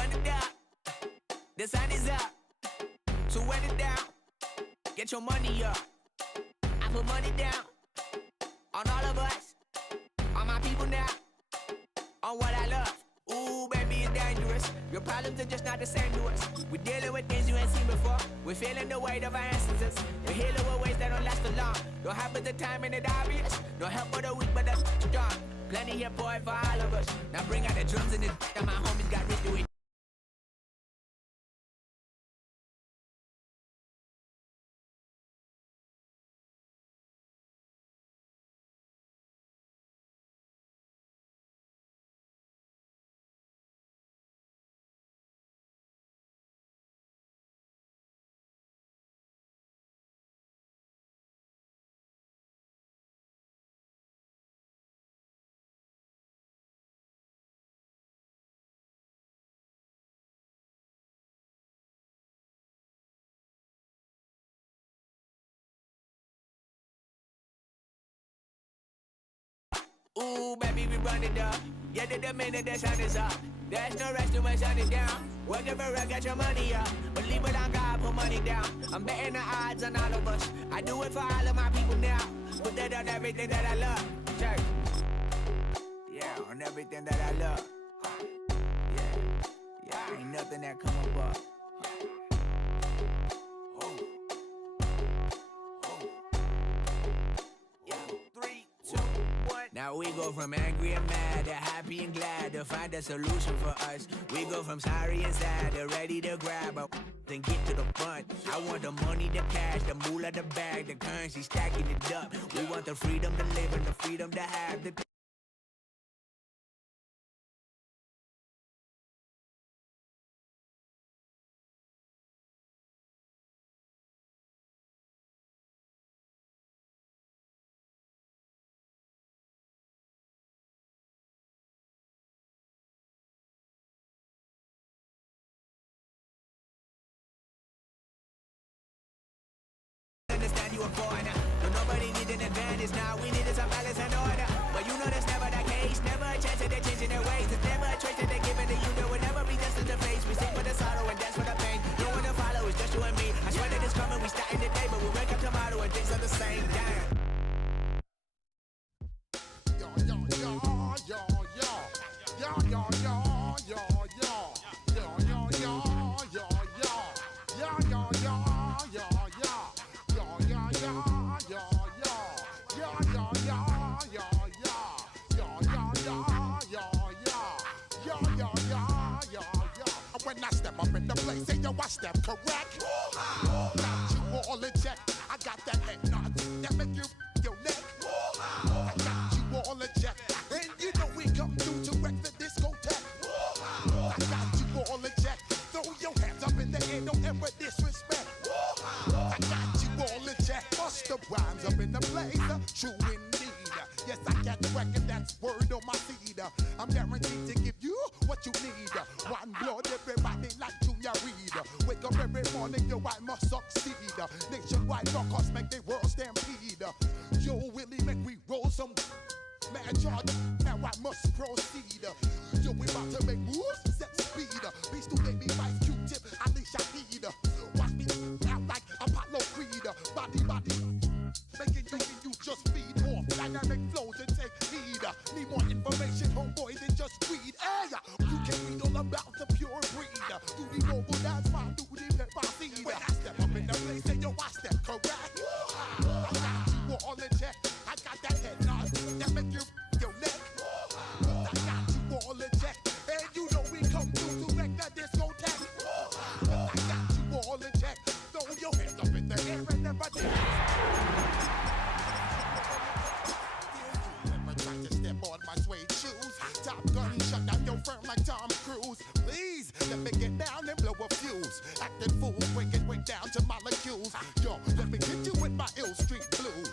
run it up. The sun is up. So run it down. Get your money up. I put money down on all of us, on my people now, on what I love. Ooh, baby, it's dangerous. Your problems are just not the same to us. We're dealing with things you ain't seen before. We're feeling the weight of our ancestors. We're healing with ways that don't last for long. Don't happen the time and it obvious. No help for the weak, but the strong. Plenty here, boy, for all of us. Now bring out the drums and the that my homies got rich to it. Ooh, baby, we run it up. Get it the minute the sun is up. There's no rest to shut it down. Working for real, get your money up. Believe it on God, put money down. I'm betting the odds on all of us. I do it for all of my people now. Put that on everything that I love. Check. Yeah, on everything that I love. Yeah, ain't nothing that come above. Now we go from angry and mad to happy and glad to find a solution for us. We go from sorry and sad to ready to grab up and get to the front. I want the money, the cash, the moolah, the bag, the currency, stacking it up. We want the freedom to live and the freedom to have the understand you a foreigner. But nobody needs an advantage now. We needed some balance and order. But you know that's never the case. Never a chance that they're changing their ways. There's never a choice that they're giving to you. There will never be justice to face. We sing for the sorrow and dance for the pain. No one to follow, it's just you and me. I swear that it's coming. We start in the day, but we wake up tomorrow and things are the same. Damn. Yo, yo, yo, yo, yo. Yo, yo, yo, yo, yo. Yo, yo, yo, yo, yo. Yo, yo, yo, yo, yo. Yo, yo, yo, yo, yo. Yo, yo, yo, yo, yo. Yo, yo, yo, yo, yo. Yo, yo, yo, yo, yo. When I step up in the place, say yo, I step correct. Got you all in check. I got that head nod that make you your neck. I got you all in check. And you know we come through to wreck the discotheque. I got you all in check. Throw your hands up in the air, don't ever disrespect. I got you all in check. Bust the rhymes up in the blazer. True indeed. Yes, I got record, that's word on my seed. I'm guaranteed to give you what you need. One blood, everybody like Junior Reed. Wake up every morning, yo, I must succeed. Nationwide rockers make the world stampede. Yo, Willie, make we roll some man charge. Now I must proceed. Yo, we about to make moves, set speed. Beast to baby vice Q-tip, Ali Shahid. Watch me out like Apollo Creed. Body, making you just feed more dynamic flows and take heed. Need more information, homeboy, than just weed. Hey, you can read all about the pure breed. Do the noble dance, man, do the left by seed. When I step up in the place, say yo, I step correct. I got you all in check. I got that head nod that make you your neck. I got you all in check. And you know we come through to wreck that discotheque. I got you all in check. Throw your hands up in the air and never try to step on my suede shoes. Top gun, shut down your firm like Tom Cruise. Please, let me get down and blow a fuse. Acting fool, break it way down to molecules. Yo, let me hit you with my ill street blues.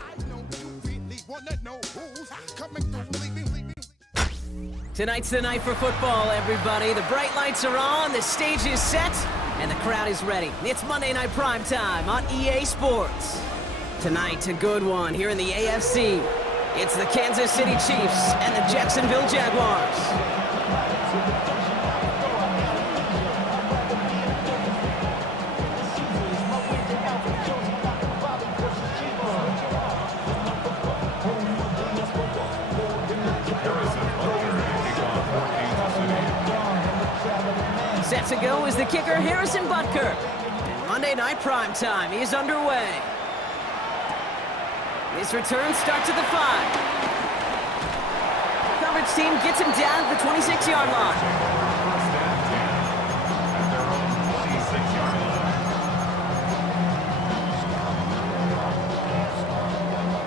I know you really wanna know who's coming through, leaving. Tonight's the night for football, everybody. The bright lights are on, the stage is set, and the crowd is ready. It's Monday Night Prime Time on EA Sports. Tonight, a good one here in the AFC. It's the Kansas City Chiefs and the Jacksonville Jaguars. Set to go is the kicker, Harrison Butker. And Monday Night Primetime is underway. This return starts at the 5. Coverage team gets him down at the 26-yard line.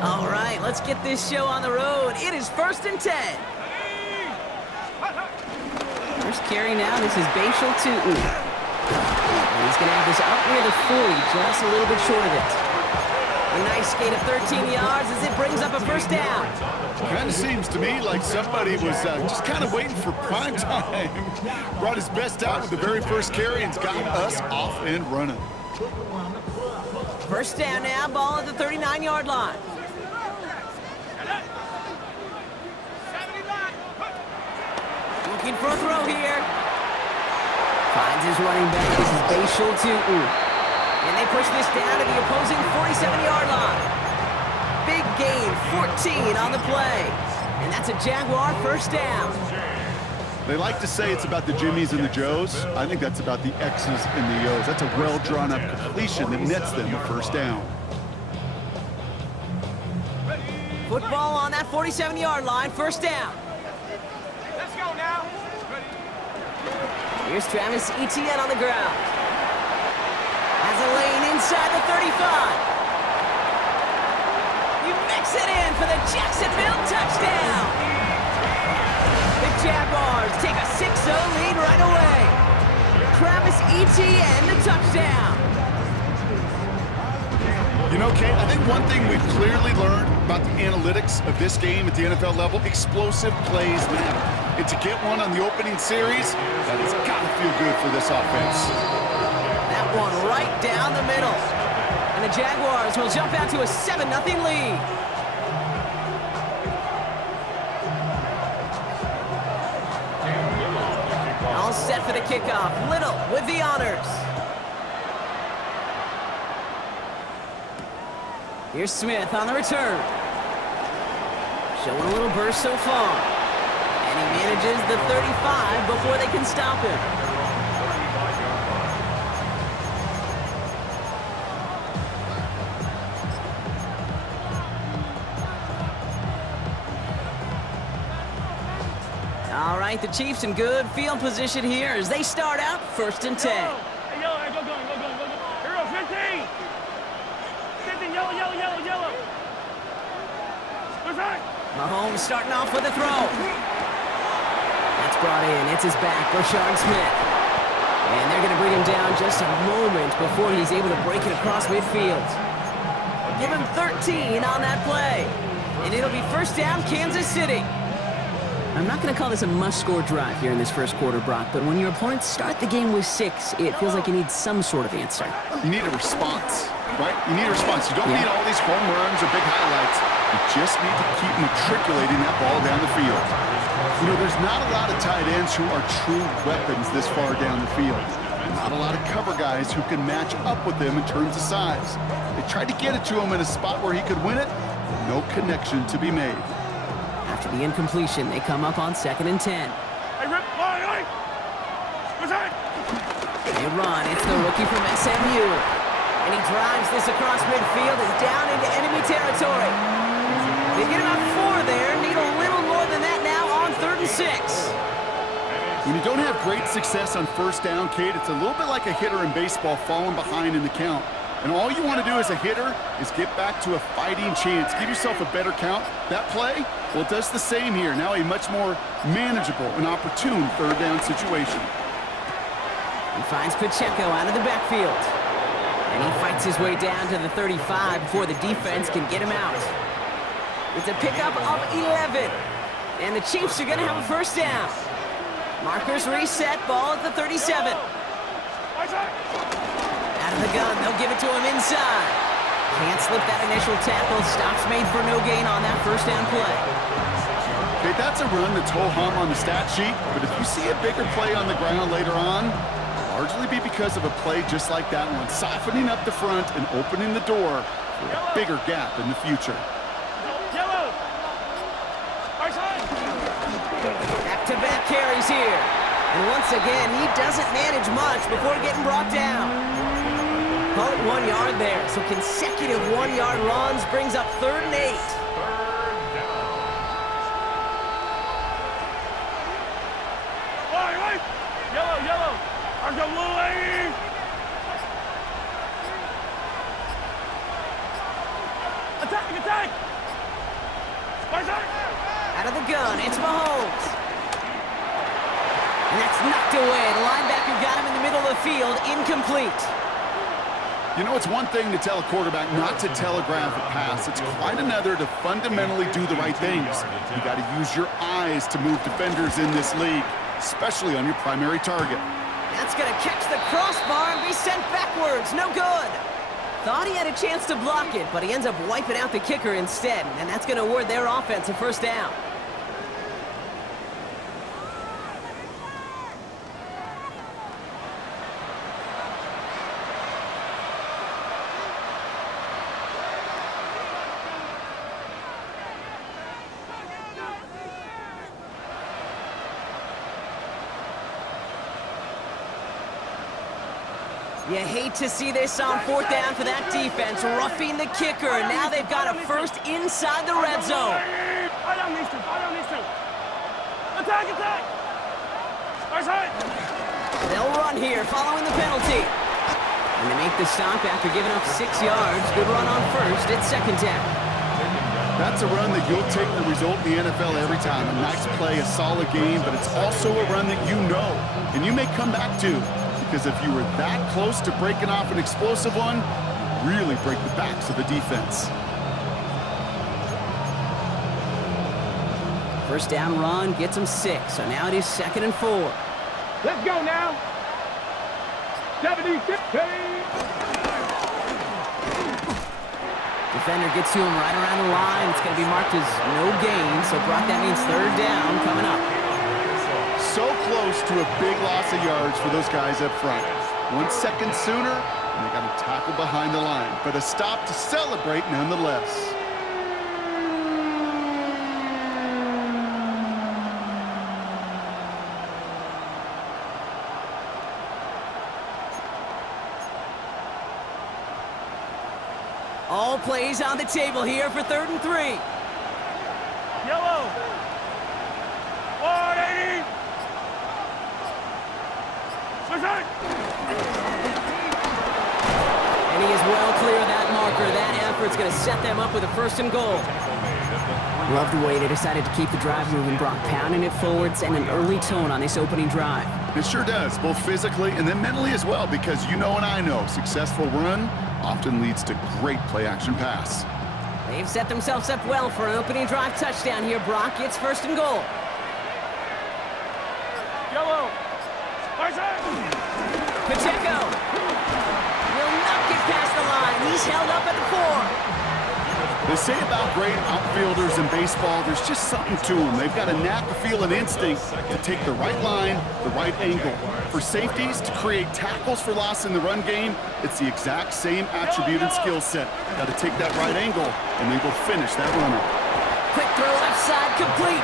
All right, let's get this show on the road. It is 1st and 10. First carry now, this is Bashal Tutin. And he's going to have this up near the 40, just a little bit short of it. A nice gain of 13 yards as it brings up a first down. Kind of seems to me like somebody was just kind of waiting for prime time. Brought his best out with the very first carry and's got us off and running. First down now, ball at the 39-yard line. Looking for a throw here. Finds his running back. This is Bashal Tutin. And they push this down to the opposing 47-yard line. Big gain, 14 on the play. And that's a Jaguar first down. They like to say it's about the Jimmies and the Joes. I think that's about the X's and the O's. That's a well-drawn-up completion that nets them a first down. Football on that 47-yard line, first down. Let's go now. Here's Travis Etienne on the ground. Has a lane inside the 35. You mix it in for the Jacksonville touchdown. The Jaguars take a 6-0 lead right away. Travis Etienne, the touchdown. You know, Kate, I think one thing we've clearly learned about the analytics of this game at the NFL level, explosive plays matter. And to get one on the opening series, that has got to feel good for this offense. That one right down the middle. And the Jaguars will jump out to a 7-0 lead. All set for the kickoff. Little with the honors. Here's Smith on the return. Showing a little burst so far. And he manages the 35 before they can stop him. All right, the Chiefs in good field position here as they start out 1st and 10. Hey, go. Here goes 15. 15, yellow. What's that? Mahomes starting off with a throw. That's brought in. It's his back, Rashard Smith. And they're going to bring him down just a moment before he's able to break it across midfield. Give him 13 on that play. And it'll be first down, Kansas City. I'm not going to call this a must-score drive here in this first quarter, Brock, but when your opponents start the game with 6, it feels like you need some sort of answer. You need a response, right? You need a response. You don't need all these home runs or big highlights. You just need to keep matriculating that ball down the field. You know, there's not a lot of tight ends who are true weapons this far down the field. Not a lot of cover guys who can match up with them in terms of size. They tried to get it to him in a spot where he could win it. No connection to be made. After the incompletion, they come up on 2nd and 10. Hey, Rip, oi. What's that? They run. It's the rookie from SMU. And he drives this across midfield and down into enemy territory. They get about 4 there. Need a little more than that now on 3rd and 6. When you don't have great success on first down, Kate, it's a little bit like a hitter in baseball falling behind in the count. And all you want to do as a hitter is get back to a fighting chance. Give yourself a better count. That play, well, it does the same here. Now a much more manageable and opportune 3rd down situation. He finds Pacheco out of the backfield. And he fights his way down to the 35 before the defense can get him out. It's a pickup of 11. And the Chiefs are going to have a first down. Markers reset, ball at the 37. Out of the gun, they'll give it to him inside. Can't slip that initial tackle. Stops made for no gain on that first down play. Okay, that's a run that's ho-hum on the stat sheet, but if you see a bigger play on the ground later on, it'll largely be because of a play just like that one, softening up the front and opening the door for a bigger gap in the future. Yellow! Right side! Back-to-back carries here. And once again, he doesn't manage much before getting brought down. Call it 1 yard there, so consecutive 1-yard runs brings up 3rd and 8. Right! Yellow! There's a blue lady! Attack! Right side! Out of the gun, it's Mahomes. And that's knocked away. The linebacker got him in the middle of the field, incomplete. You know, it's one thing to tell a quarterback not to telegraph a pass. It's quite another to fundamentally do the right things. You got to use your eyes to move defenders in this league, especially on your primary target. That's going to catch the crossbar and be sent backwards. No good. Thought he had a chance to block it, but he ends up wiping out the kicker instead, and that's going to award their offense a first down. You hate to see this on 4th down for that defense, roughing the kicker. Now they've got a first inside the red zone. I don't need to. Attack! Right side! They'll run here following the penalty. And they make the stop after giving up 6 yards. Good run on first. It's 2nd down. That's a run that you'll take the result in the NFL every time. A nice play, a solid game, but it's also a run that you know and you may come back to. Because if you were that close to breaking off an explosive one, you really break the backs of the defense. First down run gets him 6, so now it is 2nd and 4. Let's go now! 70-50! Defender gets to him right around the line. It's going to be marked as no gain, so Brock, that means 3rd down coming up. So close to a big loss of yards for those guys up front. 1 second sooner, and they got a tackle behind the line. But a stop to celebrate nonetheless. All plays on the table here for 3rd and 3. Yellow! 180! And he is well clear of that marker. That effort's going to set them up with a 1st and goal. Love the way they decided to keep the drive moving, Brock, pounding it forward, setting an early tone on this opening drive. It sure does, both physically and then mentally as well, because you know and I know, successful run often leads to great play-action pass. They've set themselves up well for an opening drive touchdown here, Brock. It's 1st and goal. Yellow! Right side! Pacheco will not get past the line. He's held up at the 4. They say about great outfielders in baseball, there's just something to them. They've got a knack, a feel, and instinct to take the right line, the right angle. For safeties, to create tackles for loss in the run game, it's the exact same attribute and skill set. Got to take that right angle, and they will finish that runner. Quick throw left side, complete.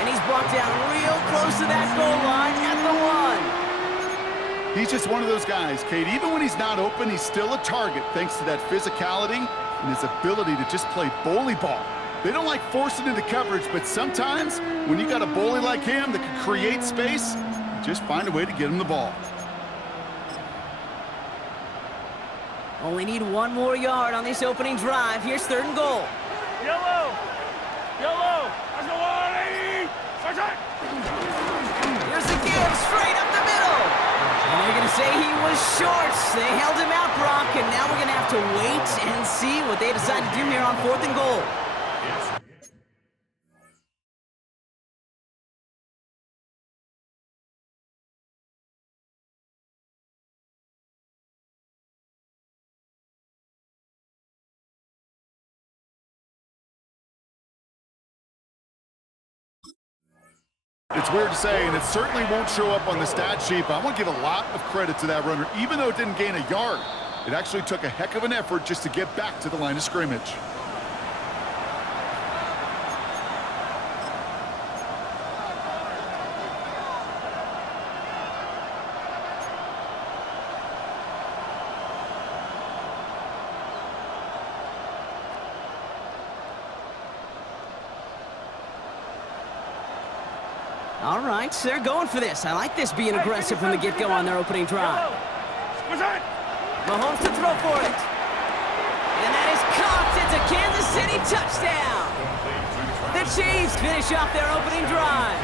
And he's brought down real close to that goal line at the 1. He's just one of those guys, Kate. Even when he's not open, he's still a target thanks to that physicality and his ability to just play bully ball. They don't like forcing into coverage, but sometimes when you got a bully like him that can create space, you just find a way to get him the ball. Only need 1 more yard on this opening drive. Here's 3rd and goal. Yellow! Let's go 180! Right side! Here's the give, straight up the middle. And they're going to say he was short. They held him out, Brock, and now we're going to have to wait and see what they decide to do here on 4th and goal. It's weird to say, and it certainly won't show up on the stat sheet, but I want to give a lot of credit to that runner. Even though it didn't gain a yard, it actually took a heck of an effort just to get back to the line of scrimmage. All right, so they're going for this. I like this being aggressive from the get-go on their opening drive. Mahomes to throw for it. And that is caught. It's a Kansas City touchdown. The Chiefs finish off their opening drive.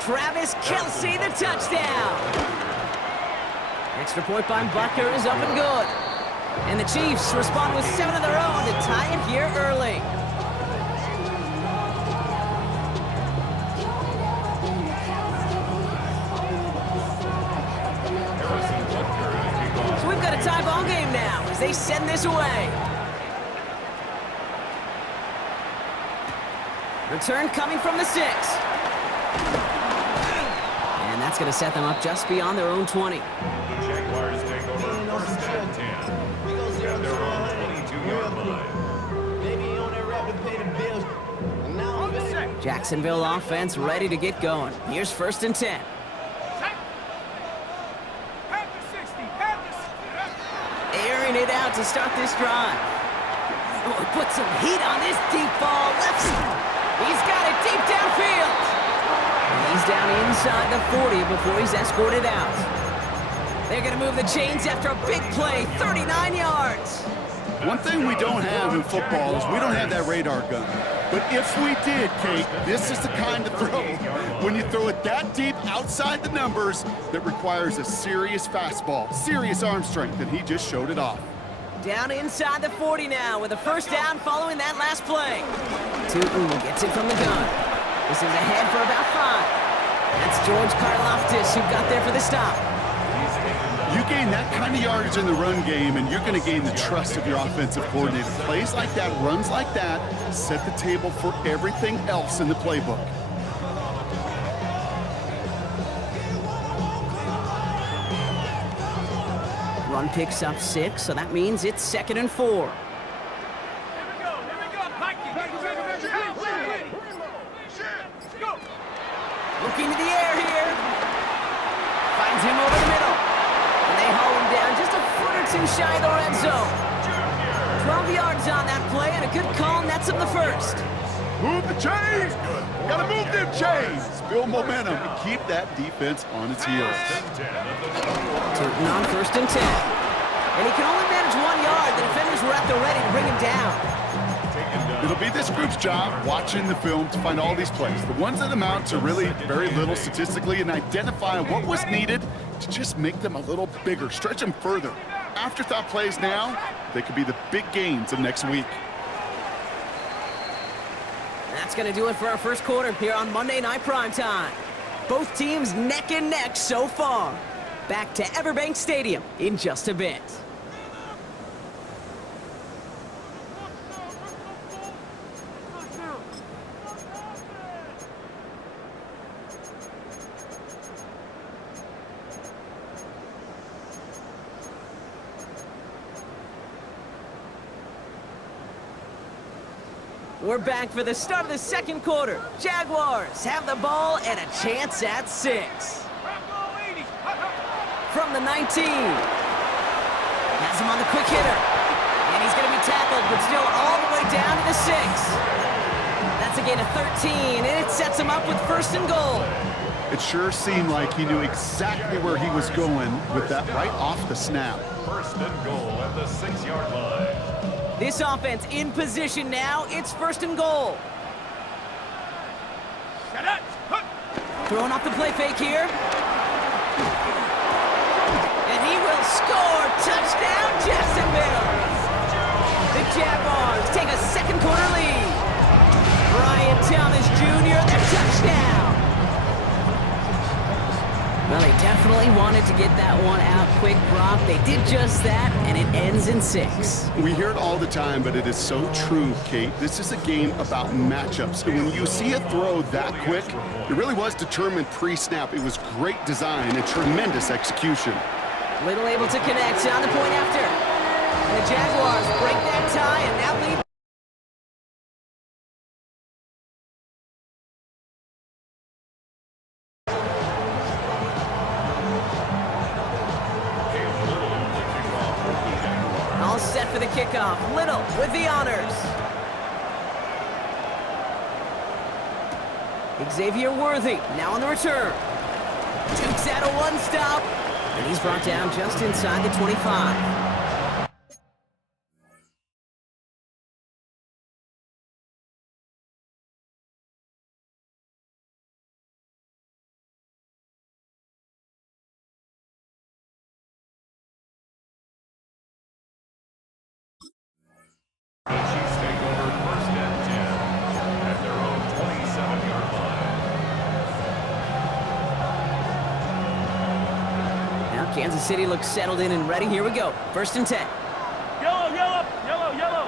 Travis Kelce, the touchdown. Extra point by Bucker is up and good. And the Chiefs respond with 7 of their own to tie it here early. So we've got a tie ball game now as they send this away. Return coming from the 6. And that's going to set them up just beyond their own 20. The Jaguars take over first and 10 at their own 22-yard line. Jacksonville offense ready to get going. Here's 1st and 10. Airing it out to start this drive. Oh, he put some heat on this deep ball. Left side. He's got it deep downfield. And he's down inside the 40 before he's escorted out. They're going to move the chains after a big play, 39 yards. One thing we don't have in football is we don't have that radar gun. But if we did, Kate, this is the kind of throw, when you throw it that deep outside the numbers, that requires a serious fastball, serious arm strength, and he just showed it off. Down inside the 40 now with a 1st down following that last play. Tootin gets it from the gun. This is ahead for about 5. That's George Karlaftis who got there for the stop. You gain that kind of yardage in the run game, and you're going to gain the trust of your offensive coordinator. Plays like that, runs like that, set the table for everything else in the playbook. Run picks up 6, so that means it's 2nd and 4. Looking to the air here. Finds him over the middle. And they haul him down just a foot or 2 shy of the red zone. 12 yards on that play, and a good call nets him the 1st. Move the chains! Gotta move them chains! Build momentum and keep that defense on its heels. Turton on 1st and 10. And he can only manage 1 yard. The defenders were at the ready to bring him down. It'll be this group's job watching the film to find all these plays, the ones that amount to really very little statistically, and identify what was needed to just make them a little bigger, stretch them further. Afterthought plays now, they could be the big gains of next week. That's going to do it for our 1st quarter here on Monday Night Primetime. Both teams neck and neck so far. Back to Everbank Stadium in just a bit. We're back for the start of the 2nd quarter. Jaguars have the ball and a chance at 6. From the 19. Has him on the quick hitter. And he's going to be tackled, but still all the way down to the 6. That's a gain of 13, and it sets him up with 1st and goal. It sure seemed like he knew exactly where he was going with that right off the snap. 1st and goal at the 6-yard line. This offense in position now. It's 1st and goal. Throwing off the play fake here. And he will score. Touchdown, Jacksonville. The Jaguars take a 2nd quarter lead. Brian Thomas Jr., the touchdown. Well, he definitely Really wanted to get that one out quick, Brock. They did just that, and it ends in 6. We hear it all the time, but it is so true, Kate. This is a game about matchups. And when you see a throw that quick, it really was determined pre-snap. It was great design and tremendous execution. Little able to connect on the point after. And the Jaguars break that tie and now lead. All set for the kickoff. Little with the honors. Xavier Worthy now on the return. Dukes out a one-stop. And he's brought down just inside the 25. Chiefs take over first and 10 at their own 27-yard line. Now Kansas City looks settled in and ready. Here we go. First and 10. Yellow, yellow, yellow, yellow.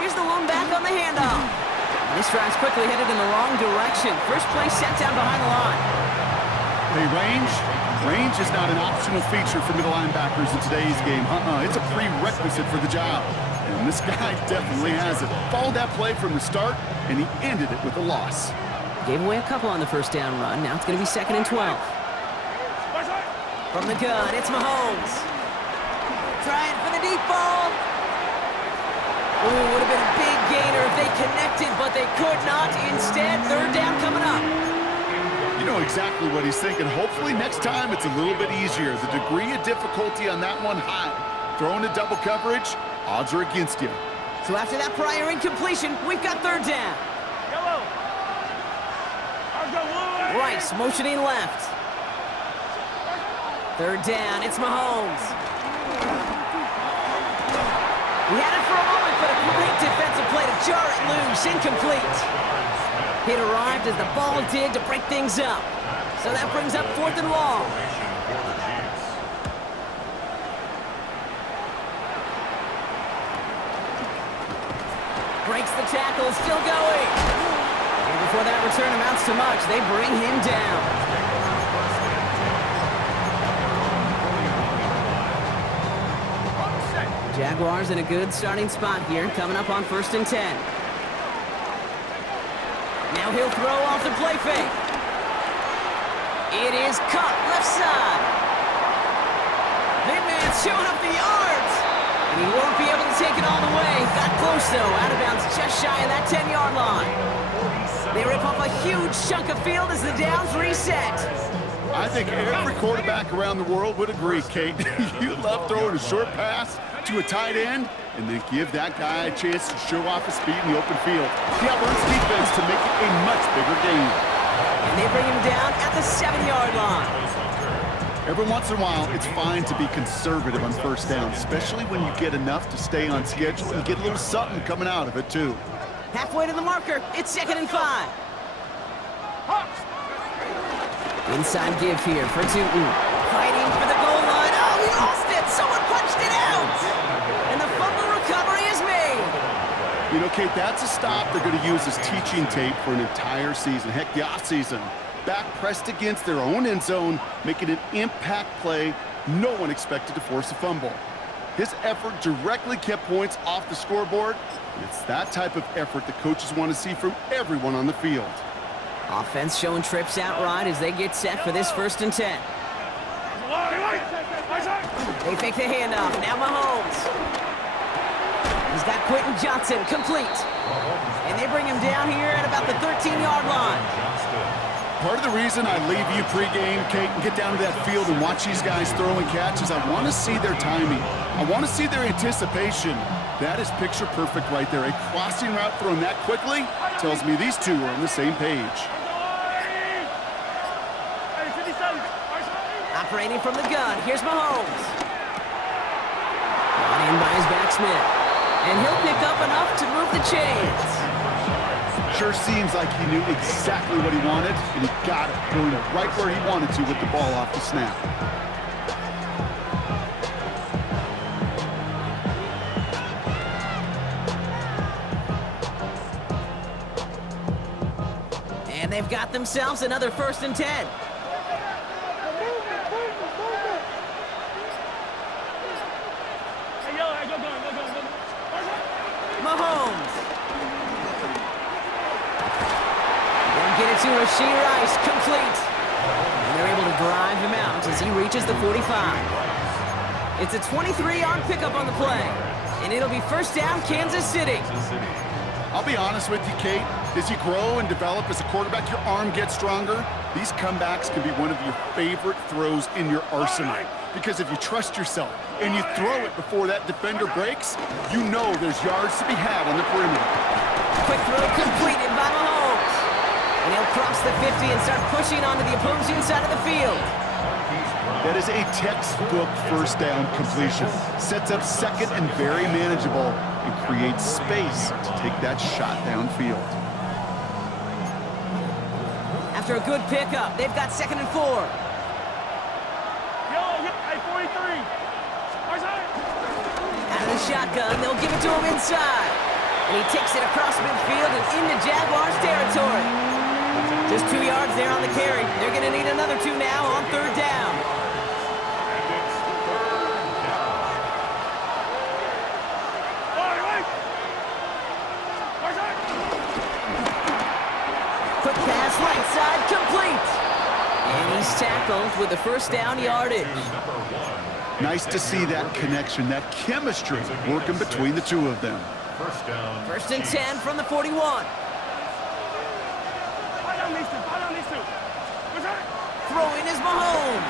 Here's the lone back on the handoff. And this drive's quickly headed in the wrong direction. First play set down behind the line. Hey, range is not an optional feature for middle linebackers in today's game. It's a prerequisite for the job. And this guy definitely has it. Followed that play from the start, and he ended it with a loss. Gave away a couple on the first down run. Now it's going to be 2nd and 12. From the gun, it's Mahomes. Trying for the deep ball. Ooh, would have been a big gainer if they connected, but they could not. Instead, 3rd down coming up. You know exactly what he's thinking. Hopefully next time it's a little bit easier. The degree of difficulty on that one high. Throwing to double coverage, odds are against you. So after that prior incompletion, we've got 3rd down. Yellow. Rice motioning left. 3rd down, it's Mahomes. He had it for a moment, but a great defensive play to jar it loose, incomplete. Hit arrived as the ball did to break things up. So that brings up 4th and long. Breaks the tackle, still going. And before that return amounts to much, they bring him down. Jaguars in a good starting spot here, coming up on 1st and 10. Now he'll throw off the play fake. It is caught left side. Big man's showing up the yards. And he won't be able to take it all the way. Got close, though. Out of bounds just shy of that 10-yard line. They rip off a huge chunk of field as the downs reset. I think every quarterback around the world would agree, Kate. You love throwing a short pass to a tight end and then give that guy a chance to show off his speed in the open field. He outruns defense to make it a much bigger game. And they bring him down at the 7-yard line. Every once in a while, it's fine to be conservative on 1st down, especially when you get enough to stay on schedule and get a little something coming out of it, too. Halfway to the marker, it's 2nd and 5. Inside give here for Tootin. Fighting for the goal line. Oh, he lost it! Someone punched it out! And the fumble recovery is made. You know, Kate, that's a stop they're going to use as teaching tape for an entire season. Heck, the offseason. Back pressed against their own end zone, making an impact play no one expected to force a fumble. His effort directly kept points off the scoreboard, and it's that type of effort that coaches want to see from everyone on the field. Offense showing trips outright as they get set for this 1st and 10. They fake the handoff. Now Mahomes. He's got Quentin Johnson complete. And they bring him down here at about the 13-yard line. Part of the reason I leave you pregame, Kate, and get down to that field and watch these guys throw and catch is I want to see their timing. I want to see their anticipation. That is picture perfect right there. A crossing route thrown that quickly tells me these two are on the same page. Operating from the gun, here's Mahomes. Brought in by his back Smith. And he'll pick up enough to move the chains. sure seems like he knew exactly what he wanted, and he got it, going right where he wanted to with the ball off the snap. And they've got themselves another 1st and 10. Hey, yellow, hey, go. Mahomes. They'll get it to Rashee Rice, complete. And they're able to drive him out as he reaches the 45. It's a 23-yard pickup on the play. And it'll be 1st down, Kansas City. I'll be honest with you, Kate. As you grow and develop as a quarterback, your arm gets stronger. These comebacks can be one of your favorite throws in your arsenal. Because if you trust yourself and you throw it before that defender breaks, you know there's yards to be had on the perimeter. Quick throw completed by Mahomes. And he'll cross the 50 and start pushing onto the opposing side of the field. That is a textbook 1st down completion. Sets up 2nd and very manageable and creates space to take that shot downfield. After a good pickup, they've got 2nd and 4. Yellow, hey, 43. Out of the shotgun, they'll give it to him inside. And he takes it across midfield and into Jaguars territory. Just 2 yards there on the carry. They're going to need another 2 now on 3rd down. Quick pass right side, complete. And he's tackled with the 1st down yardage. Nice to see that connection, that chemistry working between the two of them. 1st and 10 from the 41. Throwing is Mahomes.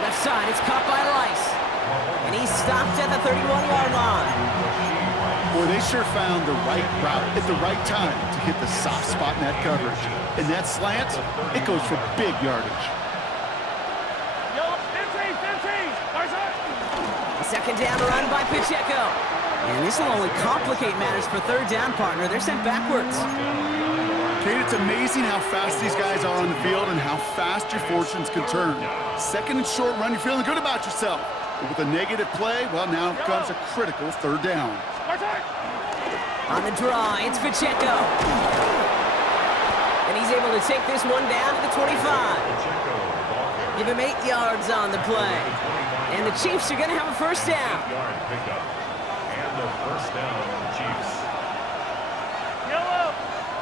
Left side, it's caught by Rice. And he's stopped at the 31-yard line. Boy, they sure found the right route at the right time to hit the soft spot in that coverage. And that slant, it goes for big yardage. Yellow, 15. 2nd down run by Pacheco. And this will only complicate matters for 3rd down, partner. They're sent backwards. Kate, it's amazing how fast these guys are on the field and how fast your fortunes can turn. 2nd and short run, you're feeling good about yourself. But with a negative play, well, now comes a critical 3rd down. On the draw, it's Pacheco. And he's able to take this one down to the 25. Give him 8 yards on the play. And the Chiefs are going to have a 1st down. And the 1st down, Chiefs. Yellow.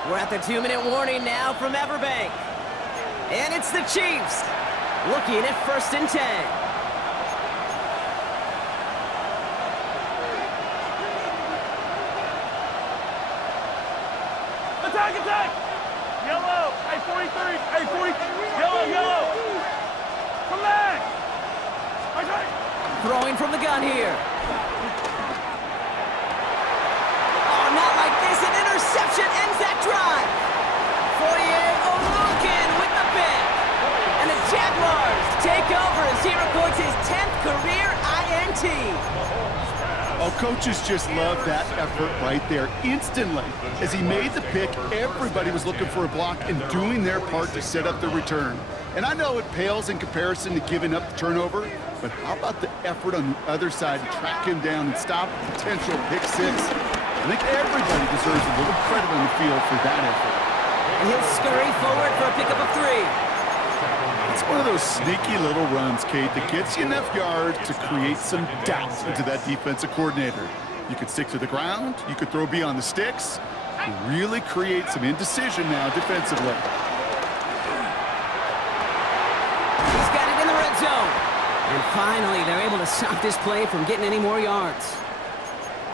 We're at the 2-minute warning now from Everbank. And it's the Chiefs looking at 1st and 10. Attack! Yellow, hey, 43. Hey, 40. Yellow. Come back. Throwing from the gun here. Oh, not like this. An interception ends that drive. Fourier O'Rourke with the pick. And the Jaguars take over as he records his 10th career INT. Oh, coaches just love that effort right there. Instantly, as he made the pick, everybody was looking for a block and doing their part to set up the return. And I know it pales in comparison to giving up the turnover, but how about the effort on the other side to track him down and stop a potential pick 6? I think everybody deserves a little credit on the field for that effort. And he'll scurry forward for a pickup of 3. It's one of those sneaky little runs, Kate, that gets you enough yards to create some doubt into that defensive coordinator. You could stick to the ground, you could throw beyond the sticks, and really create some indecision now defensively. He's got it in the red zone. And finally, they're able to stop this play from getting any more yards.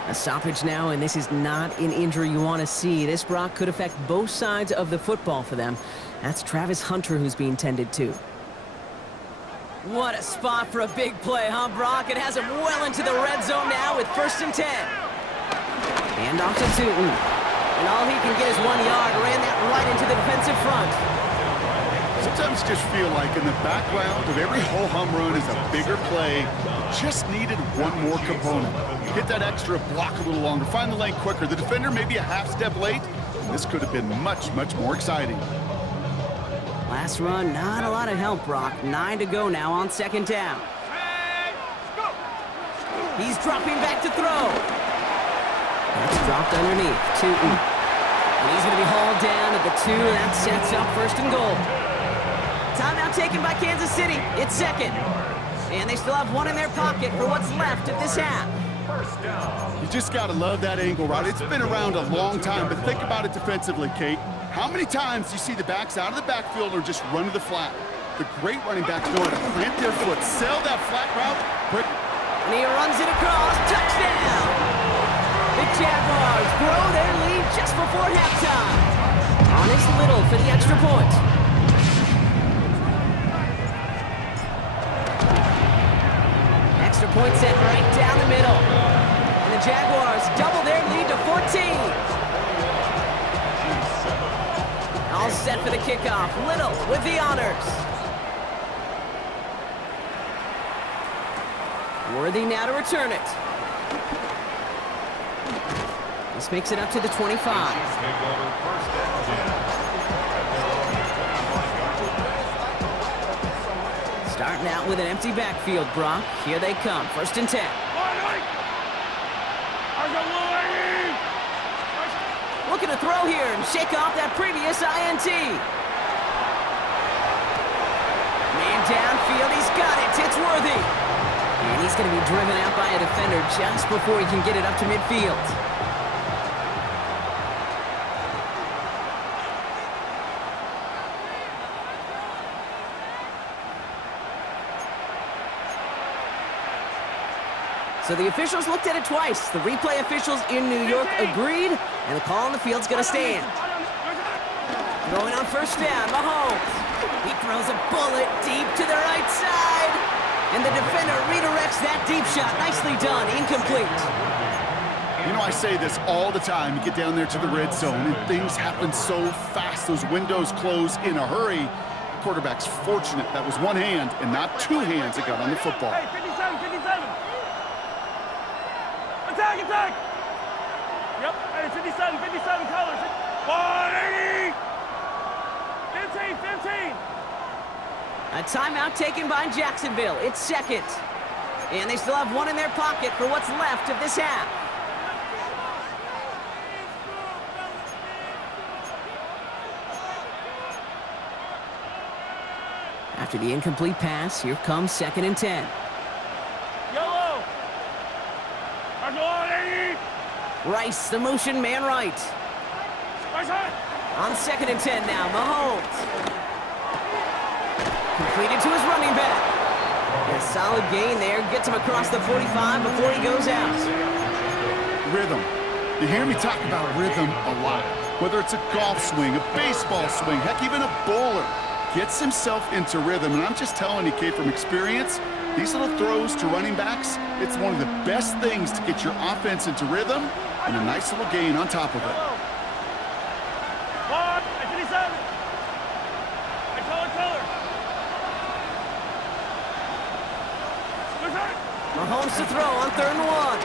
A stoppage now, and this is not an injury you want to see. This, Brock, could affect both sides of the football for them. That's Travis Hunter who's being tended to. What a spot for a big play, huh, Brock? It has him well into the red zone now with 1st and 10. And off to Tootin. And all he can get is 1 yard. Ran that right into the defensive front. So sometimes just feel like in the background of every ho-hum run is a bigger play. Just needed one more component. Hit that extra block a little longer, find the lane quicker. The defender maybe a half step late. This could have been much, much more exciting. Last run, not a lot of help, Brock. 9 to go now on second down. He's dropping back to throw. That's dropped underneath. 2. And he's going to be hauled down at the 2. That sets up first and goal. Timeout taken by Kansas City. It's second. And they still have one in their pocket for what's left of this half. You just got to love that angle route. It's been around a long time, but think about it defensively, Kate. How many times do you see the backs out of the backfield or just run to the flat? The great running backs know how to plant their foot, sell that flat route, break. And he runs it across. Touchdown! The Jaguars grow their lead just before halftime. On is Little for the extra point. Extra point set right down the middle. And the Jaguars double their lead to 14. All set for the kickoff. Little with the honors. Worthy now to return it. This makes it up to the 25. Starting out with an empty backfield, Brock. Here they come. First and 10. Looking to throw here and shake off that previous INT. Man downfield, he's got it. It's Worthy. And he's going to be driven out by a defender just before he can get it up to midfield. So the officials looked at it twice. The replay officials in New York agreed, and the call on the field's going to stand. Throwing on first down, Mahomes. He throws a bullet deep to the right side, and the defender redirects that deep shot. Nicely done, incomplete. You know, I say this all the time. You get down there to the red zone, and things happen so fast. Those windows close in a hurry. The quarterback's fortunate that was one hand and not two hands that got on the football. Hey, 57, 57. Attack, attack! Yep, hey, 57, 57 colors. 180! 15, 15! A timeout taken by Jacksonville. It's second. And they still have one in their pocket for what's left of this half. After the incomplete pass, here comes second and 10. Yellow! 180! Rice, the motion man right. Right side! On second and 10 now, Mahomes. Completed to his running back. And a solid gain there. Gets him across the 45 before he goes out. Rhythm. You hear me talk about rhythm a lot. Whether it's a golf swing, a baseball swing, heck, even a bowler. Gets himself into rhythm. And I'm just telling you, Kate, from experience, these little throws to running backs, it's one of the best things to get your offense into rhythm and a nice little gain on top of it. 57! I color. Mahomes to throw on 3rd and 1.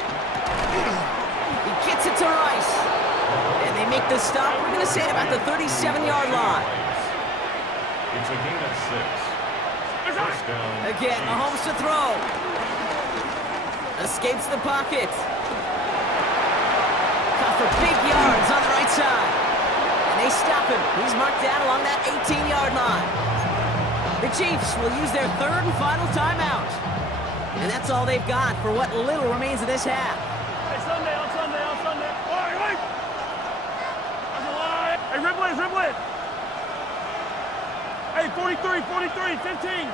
He gets it to Rice. And they make the stop. We're going to say it about the 37-yard line. It's a gain of 6. First down. Again, Mahomes to throw. Escapes the pocket. Caught for big yards on the right side. And they stop him. He's marked down along that 18-yard line. The Chiefs will use their 3rd and final timeout. And that's all they've got for what little remains of this half. Hey, Sunday, on Sunday. Wait! Hey, Ribley! Hey, 43, 15.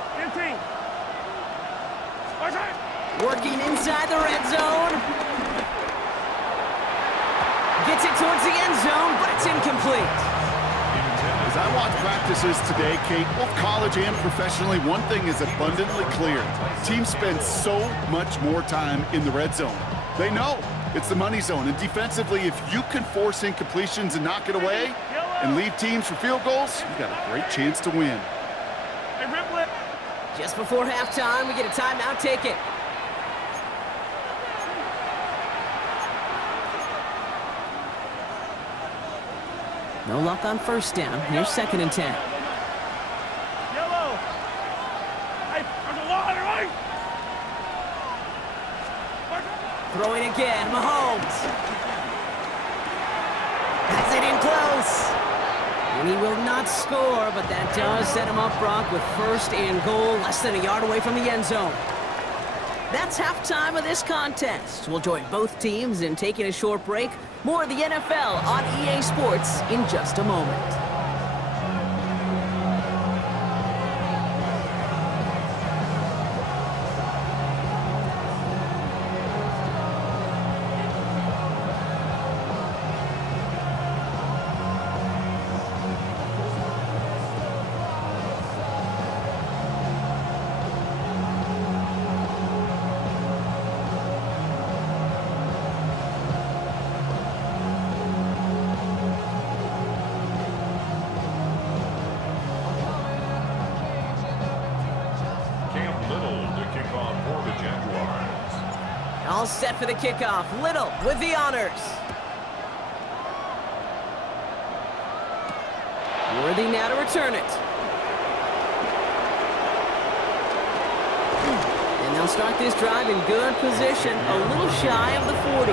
Right side! Working inside the red zone. Gets it towards the end zone, but it's incomplete. As I watch practices today, Kate, both college and professionally, one thing is abundantly clear. Teams spend so much more time in the red zone. They know it's the money zone, and defensively, if you can force incompletions and knock it away and leave teams for field goals, you got a great chance to win. Hey, dribble it. Just before halftime, we get a timeout taken. No luck on first down. Here's 2nd and 10. Yellow. Hey, there's a lot, right? Throwing again, Mahomes. Has it in close. And he will not score, but that does set him up, Brock, with 1st and goal, less than a yard away from the end zone. That's halftime of this contest. We'll join both teams in taking a short break. More of the NFL on EA Sports in just a moment. All set for the kickoff. Little with the honors. Worthy now to return it. And they'll start this drive in good position, a little shy of the 40.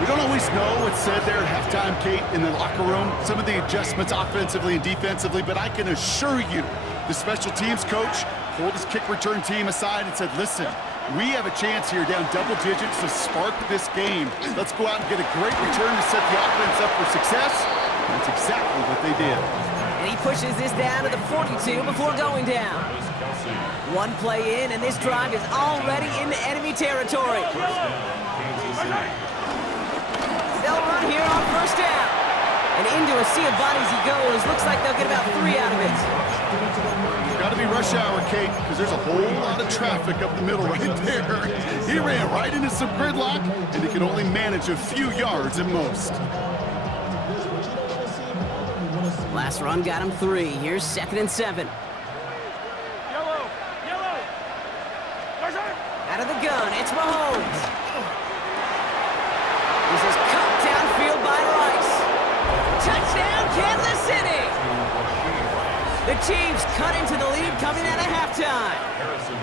We don't always know what's said there at halftime, Kate, in the locker room. Some of the adjustments offensively and defensively, but I can assure you the special teams coach pulled his kick return team aside and said, listen, we have a chance here down double digits to spark this game. Let's go out and get a great return to set the offense up for success. And that's exactly what they did. And he pushes this down to the 42 before going down. One play in, and this drive is already into enemy territory. They'll run here on 1st down. And into a sea of bodies he goes. Looks like they'll get about 3 out of it. Got to be rush hour, Kate, because there's a whole lot of traffic up the middle right there. He ran right into some gridlock, and he could only manage a few yards at most. Last run got him 3. Here's 2nd and 7. Yellow. Out of the gun, it's Mahomes. This is cut downfield by Rice. Touchdown, Kansas City! The Chiefs cut into the lead coming out of halftime.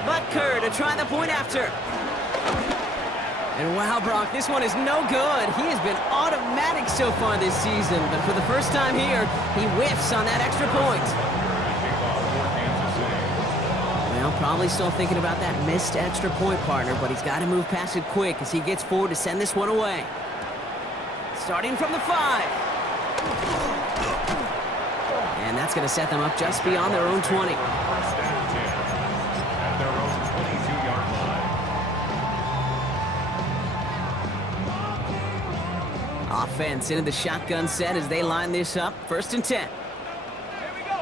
Butker to try the point after. And wow, Brock, this one is no good. He has been automatic so far this season, but for the first time here, he whiffs on that extra point. Well, probably still thinking about that missed extra point, partner, but he's got to move past it quick as he gets forward to send this one away. Starting from the 5. And that's going to set them up just beyond their own 20. At their own 22-yard line. Offense into the shotgun set as they line this up. 1st and 10. Here we go.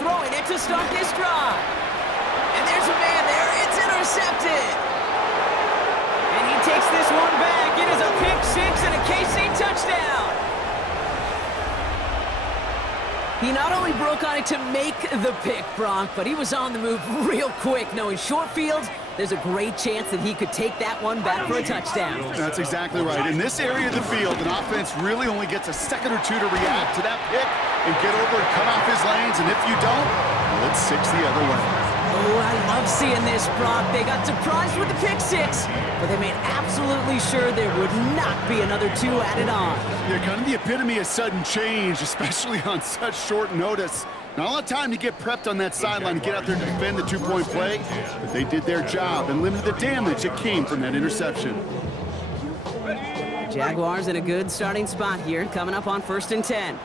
Throwing it to start this drive. And there's a man there. It's intercepted. And he takes this one back. It is a pick-6 and a KC touchdown. He not only broke on it to make the pick, Brock, but he was on the move real quick, knowing short field, there's a great chance that he could take that one back for a touchdown. That's exactly right. In this area of the field, an offense really only gets a second or two to react to that pick and get over and cut off his lanes, and if you don't, well, it's 6 the other way. Oh, I love seeing this, Brock. They got surprised with the pick-6, but they made absolutely sure there would not be another 2 added on. Yeah, kind of the epitome of sudden change, especially on such short notice. Not a lot of time to get prepped on that sideline to get out there to defend the 2-point play, but they did their job and limited the damage that came from that interception. Jaguars in a good starting spot here, coming up on 1st and 10.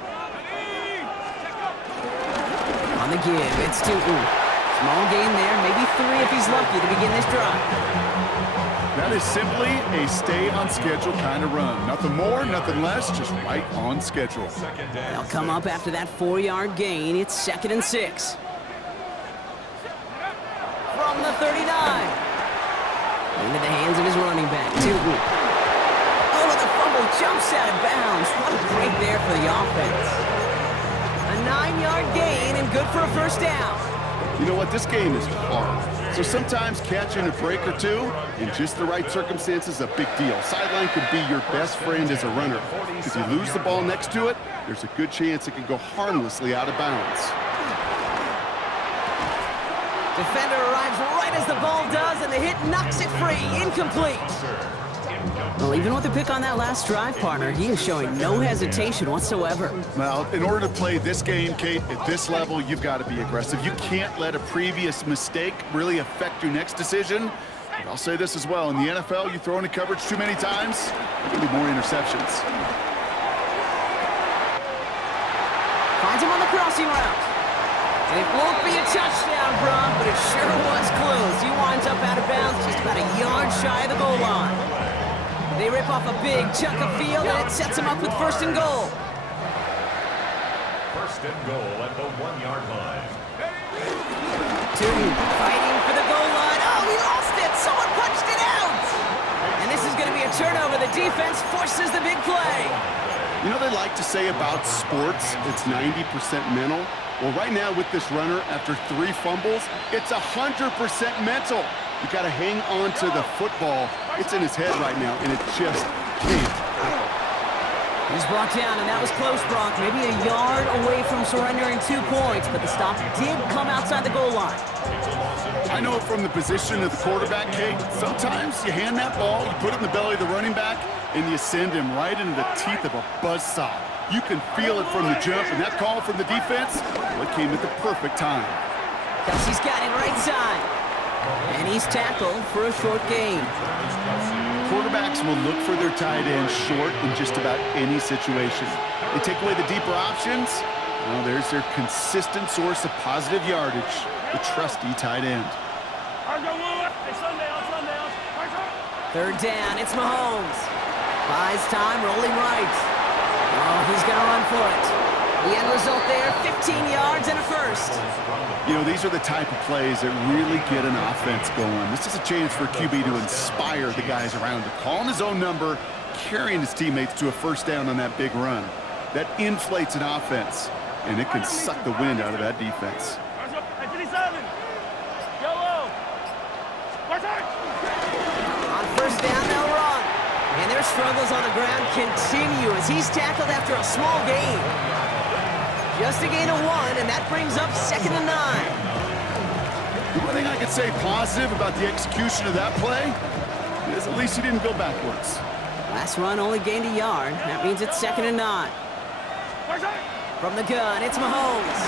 On the give, it's to small gain there, maybe 3 if he's lucky to begin this drive. That is simply a stay-on-schedule kind of run. Nothing more, nothing less, just right on schedule. They'll come up after that 4-yard gain. It's 2nd and 6. From the 39. Into the hands of his running back, Tootin. Oh, the fumble jumps out of bounds. What a break there for the offense. 2-yard gain and good for a first down. You know what? This game is hard. So sometimes catching a break or two in just the right circumstances is a big deal. Sideline could be your best friend as a runner. If you lose the ball next to it, there's a good chance it can go harmlessly out of bounds. Defender arrives right as the ball does, and the hit knocks it free. Incomplete. Well, even with the pick on that last drive, partner, he is showing no hesitation whatsoever. Well, in order to play this game, Kate, at this level, you've got to be aggressive. You can't let a previous mistake really affect your next decision. But I'll say this as well. In the NFL, you throw into coverage too many times, there can be more interceptions. Finds him on the crossing route. And it won't be a touchdown, Brock, but it sure was close. He winds up out of bounds just about a yard shy of the goal line. They rip off a big chunk of field, and it sets him up with 1st and goal. 1st and goal at the 1-yard line. 2, fighting for the goal line. Oh, he lost it! Someone punched it out! And this is going to be a turnover. The defense forces the big play. You know they like to say about sports, it's 90% mental. Well, right now with this runner, after 3 fumbles, it's 100% mental. You got to hang on to the football. It's in his head right now, and it just can't. He's brought down, and that was close, Brock. Maybe a yard away from surrendering 2 points, but the stop did come outside the goal line. I know from the position of the quarterback, Kate, sometimes you hand that ball, you put it in the belly of the running back, and you send him right into the teeth of a buzzsaw. You can feel it from the jump, and that call from the defense, well, it came at the perfect time. Kelsey's got it right side. And he's tackled for a short gain. Quarterbacks will look for their tight end short in just about any situation. They take away the deeper options. Well, there's their consistent source of positive yardage, the trusty tight end. 3rd down, it's Mahomes. Buys time, rolling right. Oh, he's going to run for it. The end result there, 15 yards and a first. You know, these are the type of plays that really get an offense going. This is a chance for QB to inspire the guys around him. Calling his own number, carrying his teammates to a first down on that big run. That inflates an offense, and it can suck the wind out of that defense. On 1st down, they'll run. And their struggles on the ground continue as he's tackled after a small gain. Just a gain of 1, and that brings up 2nd and 9. The one thing I could say positive about the execution of that play is at least he didn't go backwards. Last run only gained a yard. That means it's 2nd and 9. From the gun, it's Mahomes.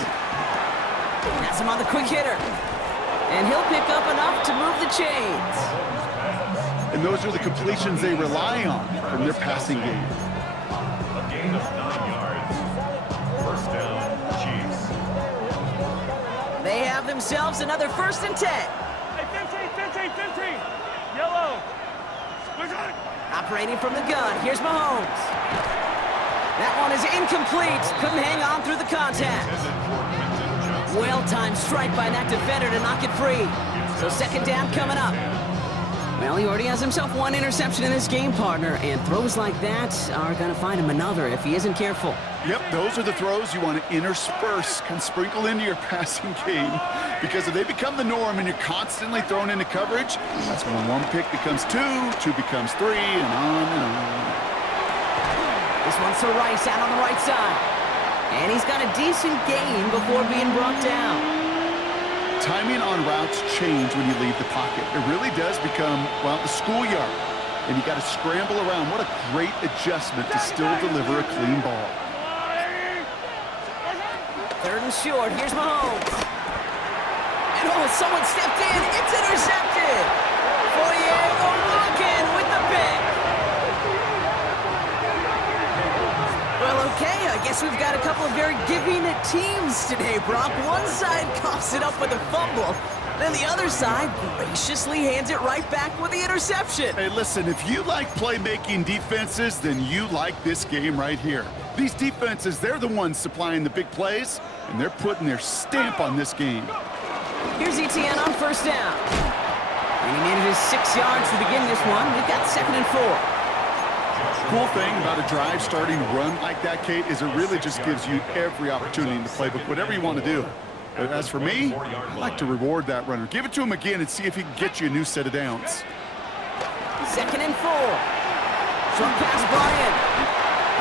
That's him on the quick hitter. And he'll pick up enough to move the chains. And those are the completions they rely on from their passing game. A gain of 9 yards. 1st down, Chiefs. They have themselves another 1st and 10. Hey, 15. Yellow. Operating from the gun, here's Mahomes. That one is incomplete. Couldn't hang on through the contact. Well-timed strike by that defender to knock it free. So 2nd down coming up. Well, he already has himself 1 interception in this game, partner, and throws like that are going to find him another if he isn't careful. Yep, those are the throws you want to intersperse, kind of sprinkle into your passing game, because if they become the norm and you're constantly thrown into coverage, that's when 1 pick becomes 2, 2 becomes 3, and on and on. This one's to Rice out on the right side. And he's got a decent gain before being brought down. Timing on routes change when you leave the pocket. It really does become, well, the schoolyard. And you got to scramble around. What a great adjustment to still deliver a clean ball. 3rd and short. Here's Mahomes. And oh, someone stepped in. It's intercepted. Foyer rocking with the pick. Well, okay, I guess we've got a couple of very giving teams today, Brock. One side coughs it up with a fumble, then the other side graciously hands it right back with the interception. Hey, listen, if you like playmaking defenses, then you like this game right here. These defenses, they're the ones supplying the big plays, and they're putting their stamp on this game. Here's Etienne on 1st down. And he manages 6 yards to begin this one. We've got 2nd and 4. cool thing about a drive starting run like that, Kate, is it really just gives you every opportunity in the playbook, whatever you want to do. But as for me, I like to reward that runner. Give it to him again and see if he can get you a new set of downs. 2nd and 4. Short pass, Bryant.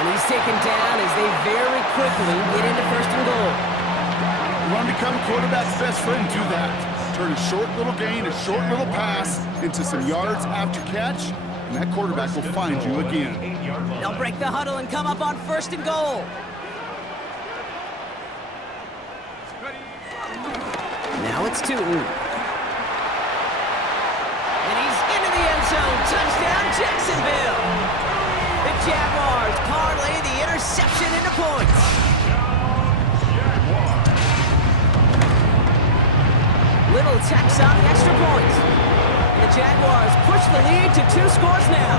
And he's taken down as they very quickly get into 1st and goal. You want to become a quarterback's best friend, do that. Turn a short little gain, a short little pass into some yards after catch, and that quarterback will find you again. They'll break the huddle and come up on 1st and goal. Now it's Tootin. And he's into the end zone. Touchdown, Jacksonville. The Jaguars parlay the interception into points. Little tacks on the extra point. And the Jaguars push the lead to 2 scores now.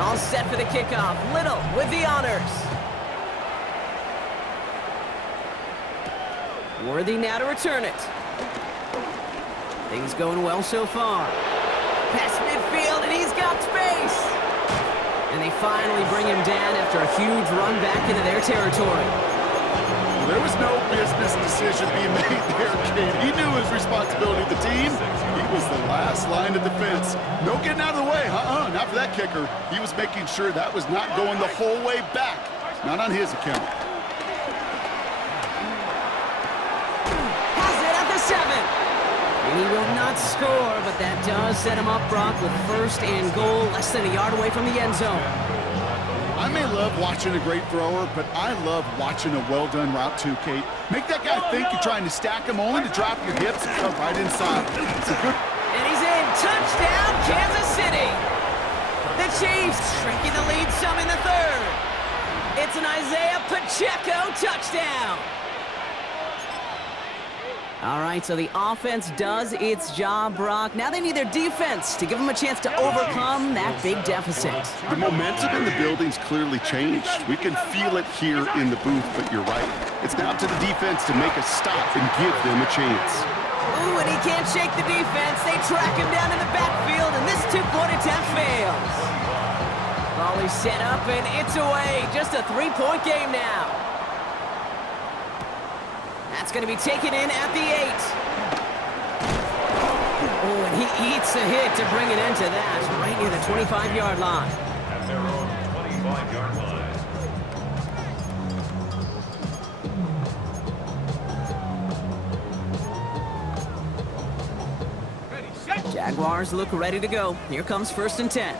All set for the kickoff. Little with the honors. Worthy now to return it. Things going well so far. Past midfield, and he's got space. And they finally bring him down after a huge run back into their territory. There was no business decision being made there, Kate. He knew his responsibility to the team. He was the last line of defense. No getting out of the way. Not for that kicker. He was making sure that was not going the whole way back. Not on his account. Has it at the 7. And he will not score, but that does set him up, Brock, with 1st and goal, less than a yard away from the end zone. I may love watching a great thrower, but I love watching a well-done route too, Kate. Make that guy think you're trying to stack him only to drop your hips and come right inside. It's a good... And he's in. Touchdown, Kansas City. The Chiefs shrinking the lead some in the 3rd. It's an Isaiah Pacheco touchdown. All right, so the offense does its job, Brock. Now they need their defense to give them a chance to overcome that big deficit. The momentum in the building's clearly changed. We can feel it here in the booth, but you're right. It's now up to the defense to make a stop and give them a chance. Ooh, and he can't shake the defense. They track him down in the backfield, and this 2-point attempt fails. Ball is set up, and it's away. Just a 3-point game now. That's going to be taken in at the 8. Oh, and he eats a hit to bring an end to that, right near the 25-yard line. At their own 25-yard line. Jaguars look ready to go. Here comes 1st and 10.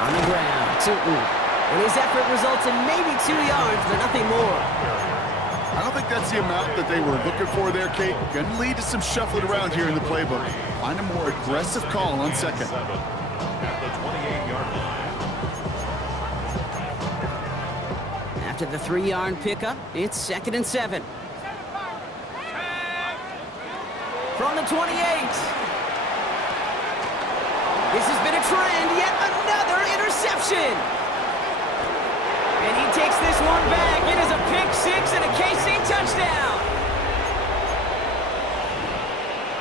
On the ground, Tootin. And his effort results in maybe 2 yards, but nothing more. I don't think that's the amount that they were looking for there, Kate. Going to lead to some shuffling around here in the playbook. Find a more aggressive call on 2nd. At the 28-yard line. After the 3-yard pickup, it's 2nd and 7. From the 28. This has been a trend, yet another interception. And he takes this one back. It is a pick 6 and a KC touchdown.